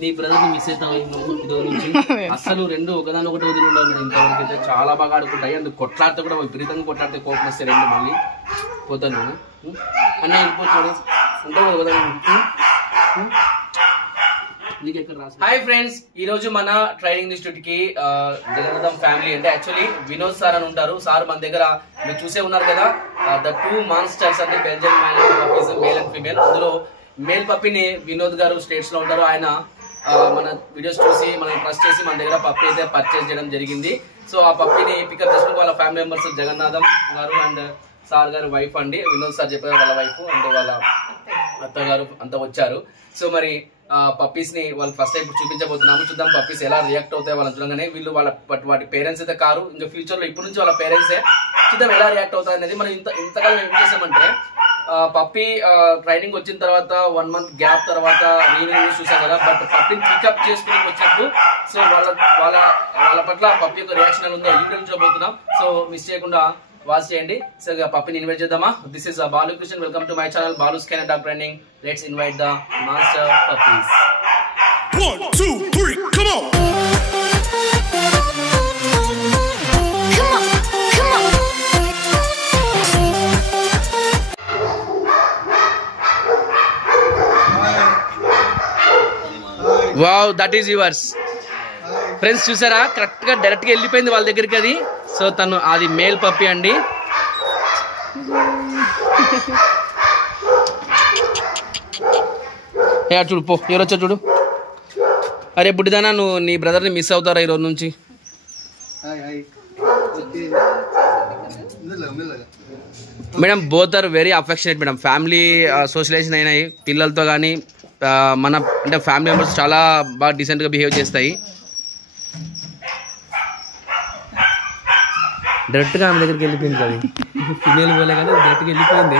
నీ brother miss అవుతావు నువ్వు నుంచి అసలు రెండు ఒకదాని ఒకటి వదిలి ఉండవు ఇంతవరకు అయితే చాలా బాగా ఆడుకుంటాయి అందుకు కొట్లాడితే కూడా విపరీతంగా కొట్లాడితే కోపం వస్తే రెండు మళ్ళీ పోతాను అన్నీ వెళ్ళిపోతాడు ఉంటావు కదా. హాయ్ ఫ్రెండ్స్, ఈ రోజు మన ట్రైనింగ్ ఇన్స్టిట్యూట్ కి జగన్నాథం ఫ్యామిలీ అంటే యాక్చువల్లీ వినోద్ సార్ అని ఉంటారు. సార్ మన దగ్గర మీరు చూసే ఉన్నారు కదా ద 2 మాన్స్టర్స్ అంటే Belgian puppies male and female. అందులో మేల్ పప్పీని వినోద్ గారు స్టేట్స్ లో ఉంటారు. ఆయన మన వీడియోస్ చూసి మనం ట్రస్ట్ చేసి మన దగ్గర పప్పీ అయితే పర్చేస్ చేయడం జరిగింది. సో ఆ పప్పీని పికప్ చేసుకుని వాళ్ళ ఫ్యామిలీ మెంబర్స్ జగన్నాథం గారు అండ్ సార్ గారు వైఫ్ అండి, వినోద్ సార్ చెప్పారు వాళ్ళ వైఫ్ అంటే వాళ్ళ అత్తగారు అంతా వచ్చారు. సో మరి పప్పీస్ ని వాళ్ళు ఫస్ట్ టైం చూపించబోతున్నాము. చూద్దాం పప్పీస్ ఎలా రియాక్ట్ అవుతాయి వాళ్ళని చూడగానే. వీళ్ళు వాళ్ళ వాటి పేరెంట్స్ అయితే కారు, ఇంకా ఫ్యూచర్ లో ఇప్పటి నుంచి వాళ్ళ పేరెంట్సే. చూద్దాం ఎలా రియాక్ట్ అవుతాయి అనేది. మనం ఇంతకాలం ఏం చేసామంటే పప్పీ ట్రైనింగ్ వచ్చిన తర్వాత 1 month గ్యాప్ తర్వాత రీవ్యూస్ చూసాం కదా, బట్ పప్పీని పికప్ చేసుకుని వచ్చినప్పుడు సో వాళ్ళ పట్ల పప్పీ యొక్క రియాక్షన్ ఎలా ఉందో ఈ వీడియో చూడబోతున్నాం. సో మిస్ చేయకుండా వాచ్ చేయండి. సో పప్పీని ఇన్వైట్ చేద్దామా. This is Balu Krishna, welcome to my channel Balu's Canada dog training. Let's invite the master puppies. 1 2 3 come on. Wow, that is yours. Friends చూసారా, కరెక్ట్ గా డైరెక్ట్ గా వెళ్ళిపోయింది వాళ్ళ దగ్గరికి అది. సో తను అది మేల్ పప్పీ అండి. చూడు పో, ఎవరు వచ్చా చూడు. అరే బుడ్డిదానా, నువ్వు నీ బ్రదర్ని మిస్ అవుతారా ఈరోజు నుంచి? Madam both are very affectionate madam. Family socialisation అయినాయి పిల్లలతో కానీ మన అంటే ఫ్యామిలీ మెంబర్స్ చాలా బాగా డీసెంట్గా బిహేవ్ చేస్తాయి. డైరెక్ట్గా ఆమె దగ్గరికి వెళ్ళిపోయింది కదా, ఫిమేల్ పోలే కానీ డైరెక్ట్గా వెళ్ళిపోయింది.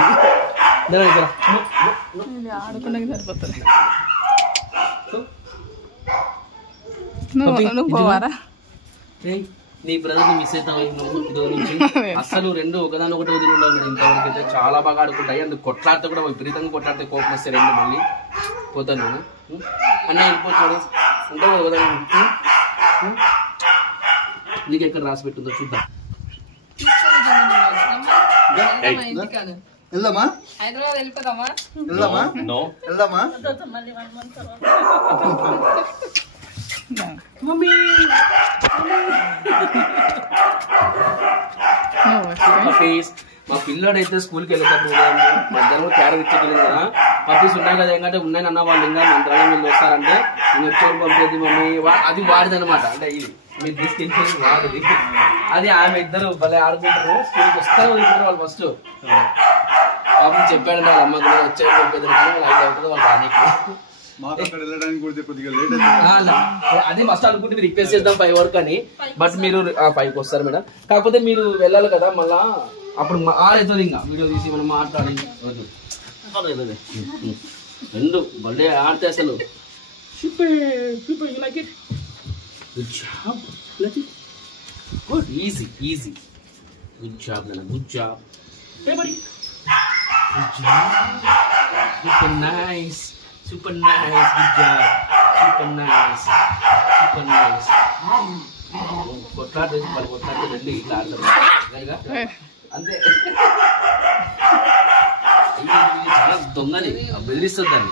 నీ బ్రదర్ని మిస్ అవుతావు నువ్వు నుంచి అసలు రెండు ఒకదాని ఒకటి వదిలి ఉండవు ఇంతవరకు అయితే చాలా బాగా ఆడుకుంటాయి అందుకు కొట్లాడితే కూడా విపరీతంగా కొట్లాడితే కోపం వస్తే రెండు మళ్ళీ పోతాను అన్నీ వెళ్ళిపోతాడు ఉంటావు కదా. నీకు ఎక్కడ రాసి పెట్టుందో చూద్దాం. వెళ్దామా హైదరాబాద్ వెళ్ళిపోదామా? వెళ్దామా వెళ్దామా మా పిల్లోడైతే స్కూల్కి వెళ్ళేటప్పుడు మధ్యాహ్నం క్యారెట్ ఇచ్చేది కదా, పప్పీస్ ఉన్నాయి కదా ఏంటంటే ఉన్నాయి అన్న వాళ్ళు ఇంకా మంత్రాలయం వీళ్ళు వస్తారంటే నేను వచ్చేది పంపేది మమ్మీ. అది వాడిది అనమాట, అంటే ఇది మీరు తీసుకెళ్ళి వాడిది. అది ఆమె ఇద్దరు భలే ఆడుకుంటారు. స్కూల్కి వస్తారు వాళ్ళు ఫస్ట్ పాపం చెప్పాడంటే వాళ్ళ అమ్మ కూడా వచ్చేది పంపేది కానీ వాళ్ళు 5 అవుతుంది వాళ్ళు రానికి. అది ఫస్ట్ అనుకుంటే మీరు రిక్వెస్ట్ చేద్దాం 5 వరకు అని, బట్ మీరు 5కి వస్తారు మేడం. కాకపోతే మీరు వెళ్ళాలి కదా మళ్ళా, అప్పుడు 6 అవుతుంది ఇంకా వీడియో తీసి మనం మాట్లాడి రెండు భలే ఆడితే అసలు. ఈజీ ఈజీ, గుడ్ జాబ్ నాన్న, good job, super nice, super nice, good job, super nice, super nice. కొట్లాడు వాళ్ళు కొట్లాడితే రండి ఇట్లా ఆడతారు అంతే. చాలా దొంగని బెదిరిస్తుంది దాన్ని.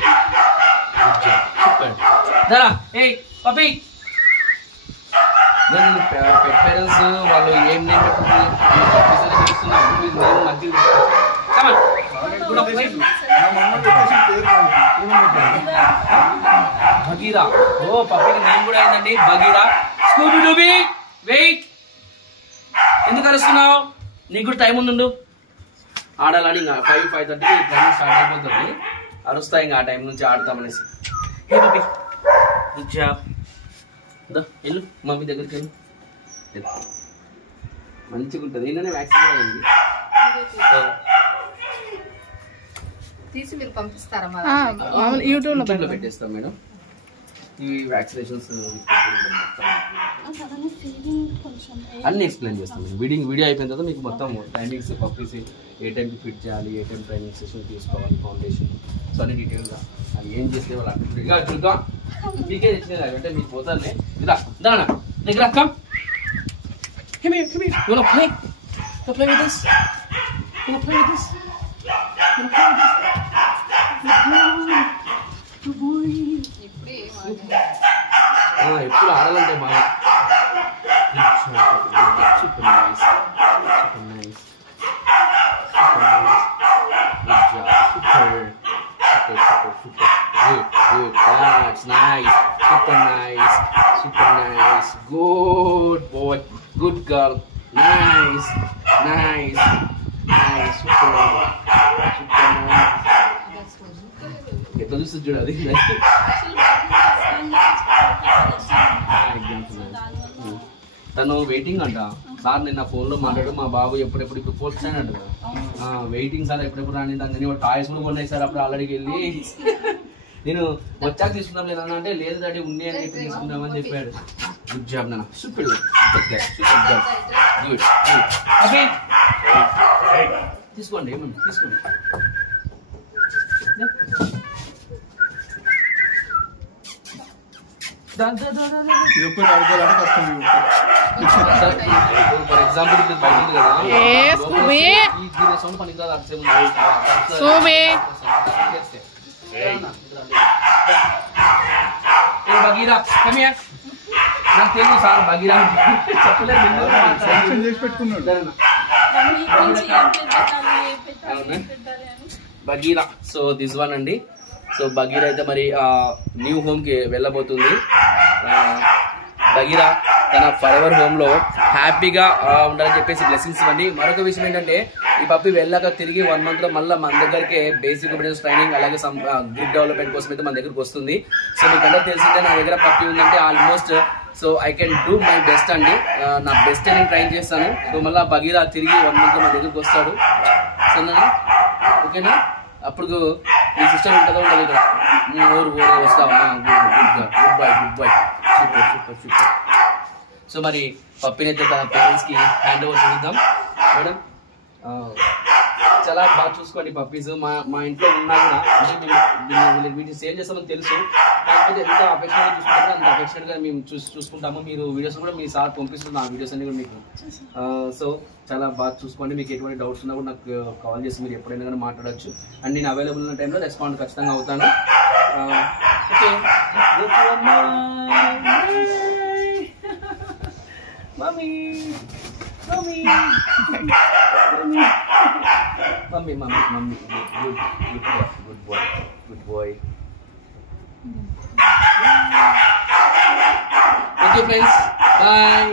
దారా ఏ పప్పి పెట్ పేరెంట్స్ వాళ్ళు ఏం నేమ్ పెట్టుకున్నారు మధ్య భగీరా. ఓ పప్పీకి నేమ్ కూడా అయిందండి భగీరా. స్కూబీ డూబీ వెయిట్, ఎందుకు అరుస్తున్నావు? నీకు కూడా టైం ఉండు ఆడాలని. ఇంకా 5-5:30 ట్రైనింగ్ స్టార్ట్ అయిపోతుంది. అరుస్తా ఇంకా ఆ టైం నుంచి ఆడతామనేసి. ఏ పప్పి గుడ్ జాబ్, వెళ్ళు మమ్మీ దగ్గరికి వెళ్ళు, మంచిగా ఉంటుంది. ఏంటనే వ్యాక్సిన్ అయింది తీసి మీరు పంపిస్తారా? యూట్యూబ్ లో పెట్టేస్తాం మేడం. ఇవి వ్యాక్సినేషన్స్ అన్ని ఎక్స్ప్లెయిన్ చేస్తాను. వీడియో అయిపోయిన తర్వాత మీకు మొత్తం టైమింగ్స్ పప్పీస్ ఏ టైంకి ఫిట్ చేయాలి, ఏ టైం ట్రైనింగ్ సెషన్ తీసుకోవాలి, ఫౌండేషన్, సో అన్ని డీటెయిల్గా అది ఏం చేస్తే వాళ్ళు అట్లా మీకే తెచ్చినది అంటే మీకు పోతానే ఇదా దానా దగ్గర అక్క play with this. Wanna play with this? Wanna play with this? Good boy. ఎప్పుడు ఆడాలంటే బాగా super nice, super nice, good, that's nice, super nice, good boy, good girl, nice, super nice. ఎట్లా చూస్తుంది చూడు అది. తను వెయిటింగ్ అంట సార్. నిన్న ఫోన్లో మాట్లాడు మా బాబు ఎప్పుడెప్పుడు ఇప్పుడు 4th స్టాండర్డ్ కదా, వెయిటింగ్ సార్ ఎప్పుడెప్పుడు రాని దాన్ని టాయ్స్ కూడా కొన్నాయి సార్. అప్పుడు ఆల్రెడీకి వెళ్ళి నేను వచ్చాక తీసుకుందాం లేదన్నా అంటే లేదు డాడీ ఉండి అని చెప్పి తీసుకుందామని చెప్పాడు. గుడ్ జాబ్ నాన్న, సూపర్ జాబ్, గుడ్. అభి తీసుకోండి, ఏమన్నా తీసుకోండి. ఫర్ ఎగ్జాంపుల్ ఇప్పుడు బయట ఉంది కదా, ఈ సౌండ్ పనికిరాదు. బగీరా నాకు తెలుసు sir, Bagheera Bagheera. So this one అండి. సో బగీరా అయితే మరి న్యూ హోమ్ కి వెళ్ళబోతుంది. బగీరా తన ఫరెవర్ హోమ్ లో హ్యాపీగా ఉండాలని చెప్పేసి బ్లెస్సింగ్స్ ఇవ్వండి. మరొక విషయం ఏంటంటే ఈ పప్పి వెళ్ళాక తిరిగి 1 month లో మళ్ళీ మన దగ్గరికి బేసిక్ బిజినెస్ ట్రైనింగ్ అలాగే గుడ్ డెవలప్మెంట్ కోసం అయితే మన దగ్గరకు వస్తుంది. సో మీకు అందరూ తెలిసిందే నా దగ్గర పప్పి ఉందంటే almost so I can do my best అండి. నా బెస్ట్ నేను ట్రైన్ చేస్తాను. సో మళ్ళీ బగీరా తిరిగి 1 month లో మన దగ్గరకు వస్తాడు. సరేనా, ఓకేనా? అప్పుడు మీ సిస్టమ్ ఉంటుందో ఉండదు ఇక్కడ, ఊరు వస్తావా? Good bye, super. సో మరి పప్పిని అయితే తన పేరెంట్స్కి హ్యాండ్ ఓవర్ చేద్దాం. మేడం చాలా బాగా చూసుకోండి పప్పీస్. మా ఇంట్లో ఉన్నా కూడా అంటే వీటిని సేల్ చేస్తామని తెలుసు, కాకపోతే ఎంత అఫెక్షన్గా చూసుకుంటారో అంత అఫెక్షన్గా మేము చూసుకుంటాము. మీరు వీడియోస్ కూడా మీ సార్ పంపిస్తున్నారు, ఆ వీడియోస్ అన్ని కూడా మీకు. సో చాలా బాగా చూసుకోండి. మీకు ఎటువంటి డౌట్స్ ఉన్నా కూడా నాకు కాల్ చేసి మీరు ఎప్పుడైనా కానీ మాట్లాడచ్చు. అండ్ నేను అవైలబుల్ ఉన్న టైంలో రెస్పాండ్ ఖచ్చితంగా అవుతాను. Okay, mummy good boy. Okay friends, bye.